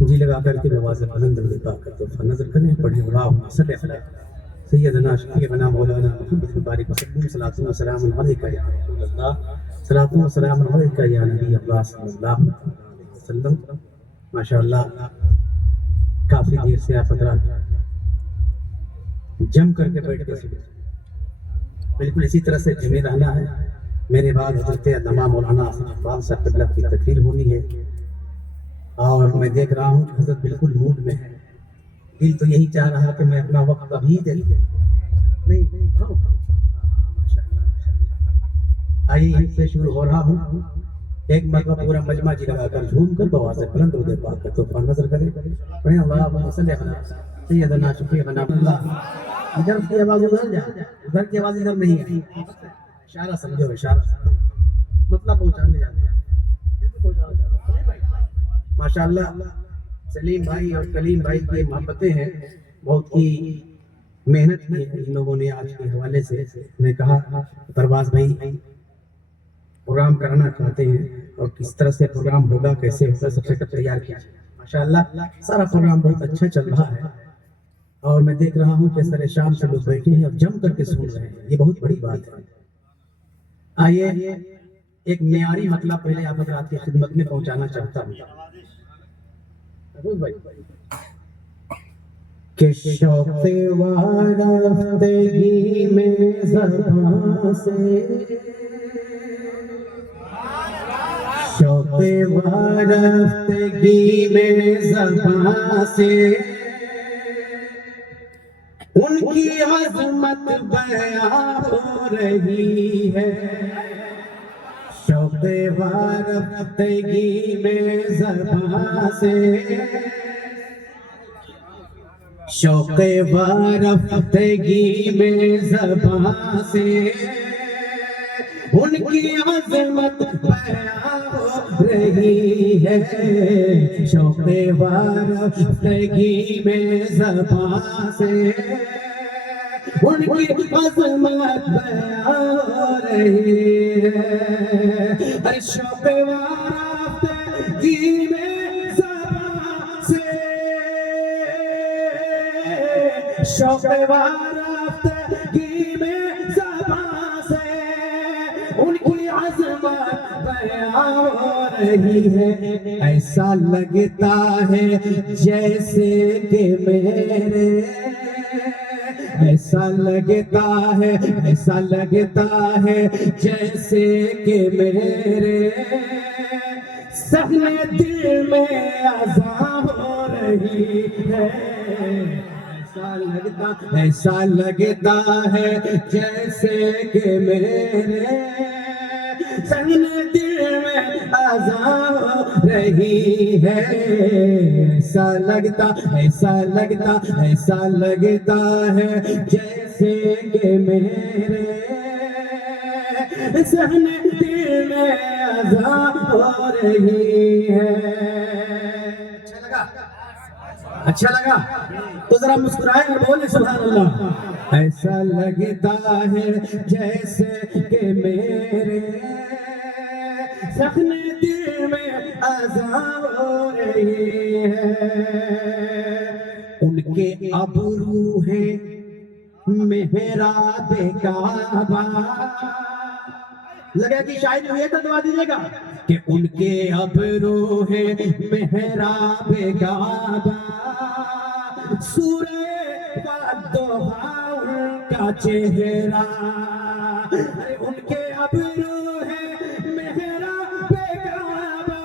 جی لگا کر کے نواز بلند لگا کر تو نظر کریں پڑھیں اللہم صلی علی سیدنا شفیعنا مولانا محمد مبارک وسلم صلاۃ و سلام علیک یا رسول اللہ صلاۃ و سلام علیک یا نبی اللہ صلی اللہ علیہ وسلم۔ ماشاءاللہ کافی دیر سے آپ حضرات جم کر کے بیٹھ کے سنیں، بالکل اسی طرح سے جمے رہنا ہے۔ میرے بعد حضرت علامہ مولانا اقبال صاحب قبلہ کی تقریر ہونی ہے، اور میں دیکھ رہا ہوں کہ حضرت بالکل موڈ میں ہے۔ دل تو یہی چاہ رہا کہ میں اپنا وقت ابھی دے دوں، آئیے یہیں سے شروع ہو رہا ہوں۔ ایک مرتبہ پورا مجمع جی لگا کر جھوم کر بواز بلند درود پاک کا توفہ نظر کریں، پڑھیں اللہم صلی علی سیدنا شفیعنا اللہ۔ ادھر کی آواز ادھر جائے، ادھر کی آواز ادھر نہیں آئی، اشارہ سمجھو، اشارہ مطلب پہنچانے جاتے ہیں۔ ماشاءاللہ سلیم بھائی اور کلیم بھائی کی محبتیں ہیں، بہت ہی محنت کی ہے ان لوگوں نے آج کے حوالے سے۔ نے کہا پرواز بھائی پروگرام کرنا چاہتے ہیں اور کس طرح سے پروگرام ہوگا، کیسے ہوگا، سب سے تیار کیا جائے۔ ماشاءاللہ سارا پروگرام بہت اچھا چل رہا ہے، اور میں دیکھ رہا ہوں کہ سر شام سے لوگ بیٹھے ہیں اور جم کر کے سن رہے ہیں، یہ بہت بڑی بات ہے۔ آئیے ایک معیاری مطلب پہلے آپ حضرات کی خدمت میں پہنچانا چاہتا ہوں کہ شوق وارفتگی میں زبان سے، شوق وارفتگی میں زبان سے ان کی عظمت بیان ہو رہی ہے۔ شوق وارفتگی میں زبان سے، شوق وارفتگی میں زبان سے ان کی عظمت بیان ہو رہی ہے۔ شوق وارفتگی میں زبان سے ان کی عظمت بیان ہو رہی ہے۔ شوق وارفتگی میں زبان سے، شوق وارفتگی میں زبان سے ان کی عظمت بیان ہو رہی ہے۔ ایسا لگتا ہے جیسے کہ میرے، ایسا لگتا ہے، ایسا لگتا ہے جیسے کہ میرے صحن دل میں اذان ہو رہی ہے۔ ایسا لگتا ہے جیسے کہ میرے صحن دل میں اذان ہو رہی ہے۔ ایسا لگتا، ایسا لگتا، ایسا لگتا ہے جیسے کہ میرے صحن دل میں اذان ہو رہی ہے۔ اچھا لگا تو ذرا مسکرائے اور بولے سبحان اللہ۔ ایسا لگتا ہے جیسے کہ میرے صحن دل میں اذان ہو رہی ہے۔ ان کے ابرو ہیں محراب کعبہ، لگا کہ شاید ہوئے تو دعا دیجیے گا کہ ان کے ابرو ہیں محراب کعبہ، سورہ والضحیٰ ان کا چہرہ، ان کے ابرو ہیں محراب کعبہ،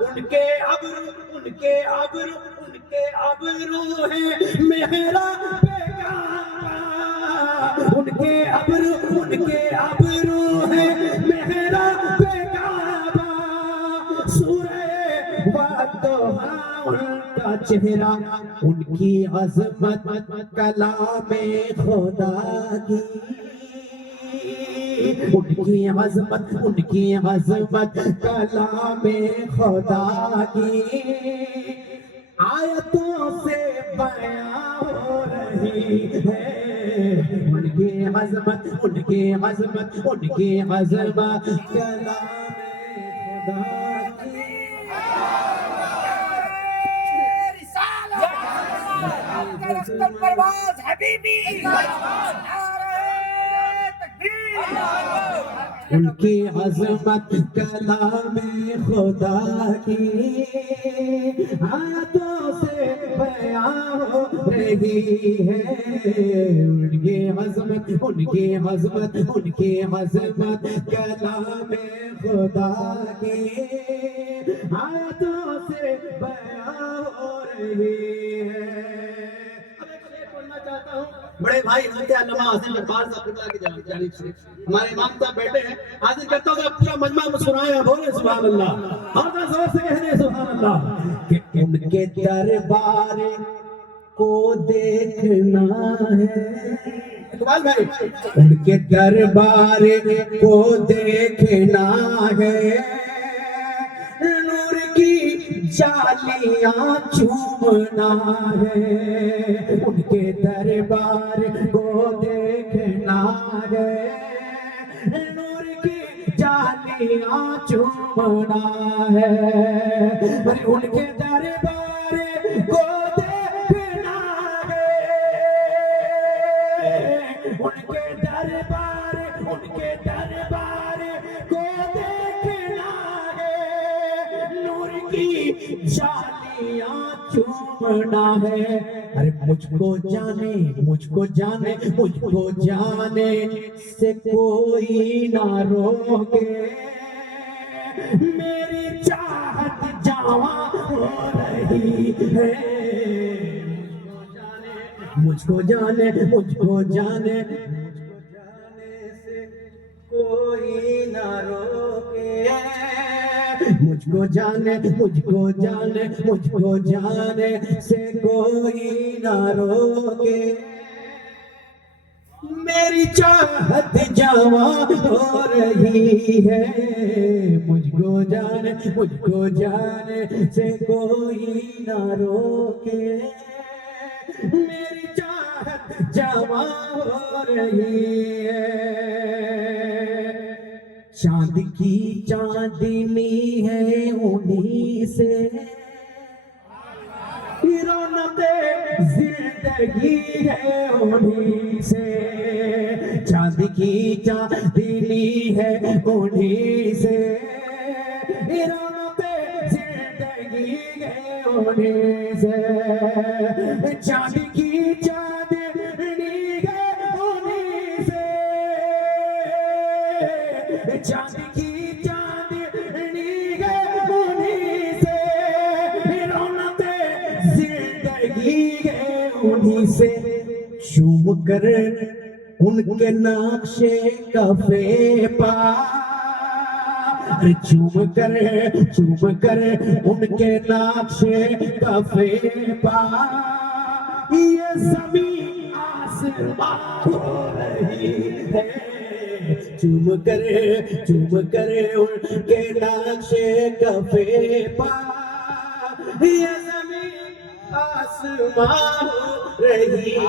ان کے ابرو، ان کے ابرو، ان کے ابرو ہیں محراب کعبہ، ان کے ابرو، ان کے ابرو ہیں محراب کعبہ، سورہ والضحیٰ ان کا چہرہ، ان کی عظمت کلام خدا کی، ان کی عظمت، ان کی عظمت کلام خدا کی آیتوں سے بیان ہو رہی ہے۔ ان کی عظمت، ان کی عظمت، ان کی عظمت کلام خدا کی مستق پرواز حبیبی نعرہ تکبیر ان کی عظمت کلام خدا کی آیتوں سے بیان ہو رہی ہے ان کی عظمت ان کی عظمت ان کی عظمت کلام خدا کی آیتوں سے بیان ہو رہی ہے چاہتا ہوں بڑے بھائی حضرت علامہ حسین جبار صاحب کی جانب سے ہمارے امام صاحب بیٹھے ہیں حاضر کرتا ہوں کہ پورا مجمع مسکرائے اور بولے سبحان اللہ اور ذرا زور سے کہہ دیں سبحان اللہ کہ ان کے دربار کو دیکھنا ہے اقبال بھائی ان کے دربار کو دیکھنا ہے نور کی جالیاں چومنا ہے ان کے دربار کو دیکھنا ہے نور کی جالیاں چومنا ہے ان کے دربار کو دیکھنا ہے ان کے دربار کو دیکھنا کی جالیاں چومنا ہے ارے مجھ کو جانے سے کوئی نہ روکے میری چاہت جواں ہو رہی ہے مجھ کو جانے سے کوئی نہ روکے مجھ کو جانے سے کوئی نہ روکے میری چاہت جواں ہو رہی ہے مجھ کو جانے سے کوئی نہ روکے میری چاہت جواں ہو رہی ہے چاند کی چاندنی ہے انہی سے رونق زندگی ہے انہی سے چاند کی چاندنی ہے انہی سے رونق زندگی ہے انہی سے چاند کی چاندنی ہے انہی سے چاند کی چاندنی ہے انہی سے رونق زندگی ہے انہی سے چوم کر ان کے نقش کفے پا چوم کر ان کے نقش کفے پا یہ زمین آسمان ہو رہی ہے چوم کر ان کے نقش کفے پا یہ زمین آسمان ہو رہی ہے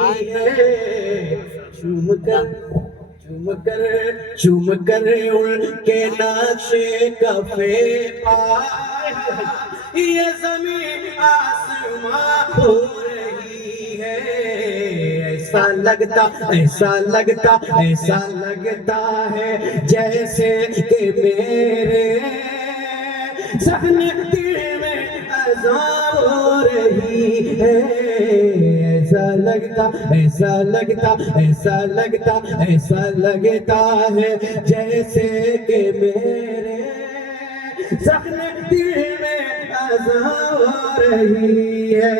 چوم کر ان کے نقش کفے پا یہ زمین آسمان ہو رہی ہے ایسا لگتا ہے جیسے کہ میرے ذہن دل میں اذان ہو رہی ہے ایسا لگتا ہے جیسے کہ میرے ذہن دل میں اذان ہو رہی ہے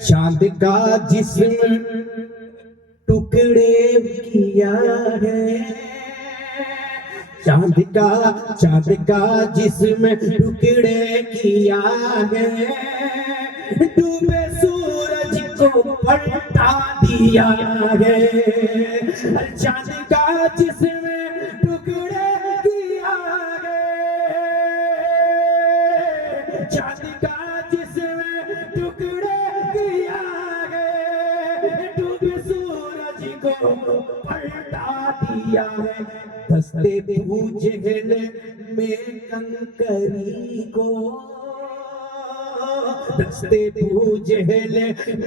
چاند کا جسم ٹکڑے کیا ہے چاند کا جسم ٹکڑے کیا ہے ڈوبے سورج کو پلٹا دیا ہے چاند کا جسم ٹکڑے کیا ہے چاند کا جسم ٹکڑے کیا ہے ڈوبے سورج کو پلٹا دیا ہے دستے بوجھل میں کنکری کو دستے ابو جہل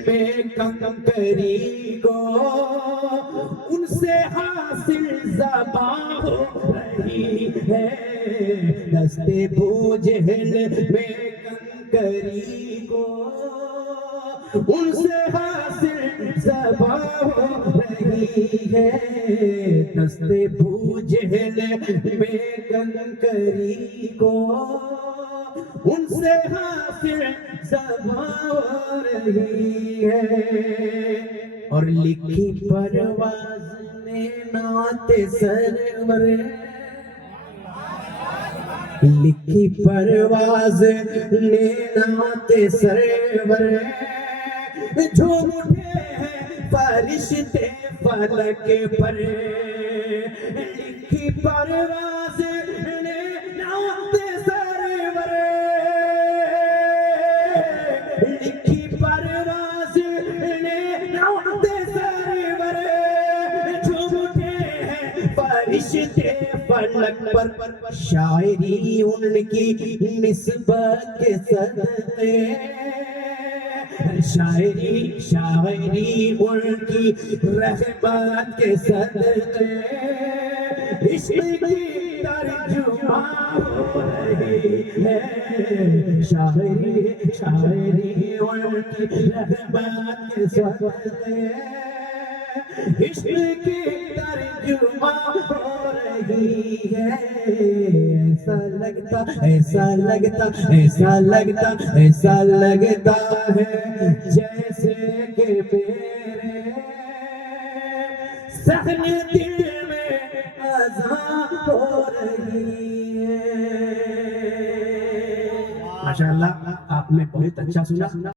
میں کنکری کو ان سے حاصل زباں ہو رہی ہے، دستے ابو جہل میں کنکری کو ان سے حاصل زباں ہو رہی ہے، دستے ابو جہل میں کنکری کو ان سے حاصل زباں ہو رہی ہے، اور لکھی پرواز نے نعت سرور، لکھی پرواز نے نعت سرور، جھوم اٹھے ہیں فرشتے فلک پر، لکھی پرواز نے نعت سرور، لکھی پرواز نے نعت سرور، جھوم اٹھے ہیں فرشتے فلک پر، شاعری ان کی نسبت کے صدقے، شاعری ان کی رحمت کے صدقے، عشق کی ترجمہ ہو رہی ہے، شاعری ان کی رحمت کے صدقے، عشق کی ترجمہ ہو رہی ہے، ایسا لگتا ہے جیسے کہ میرے صحن دل میں اذاں ہو رہی ہے۔ ماشاءاللہ آپ نے بہت اچھا سنا۔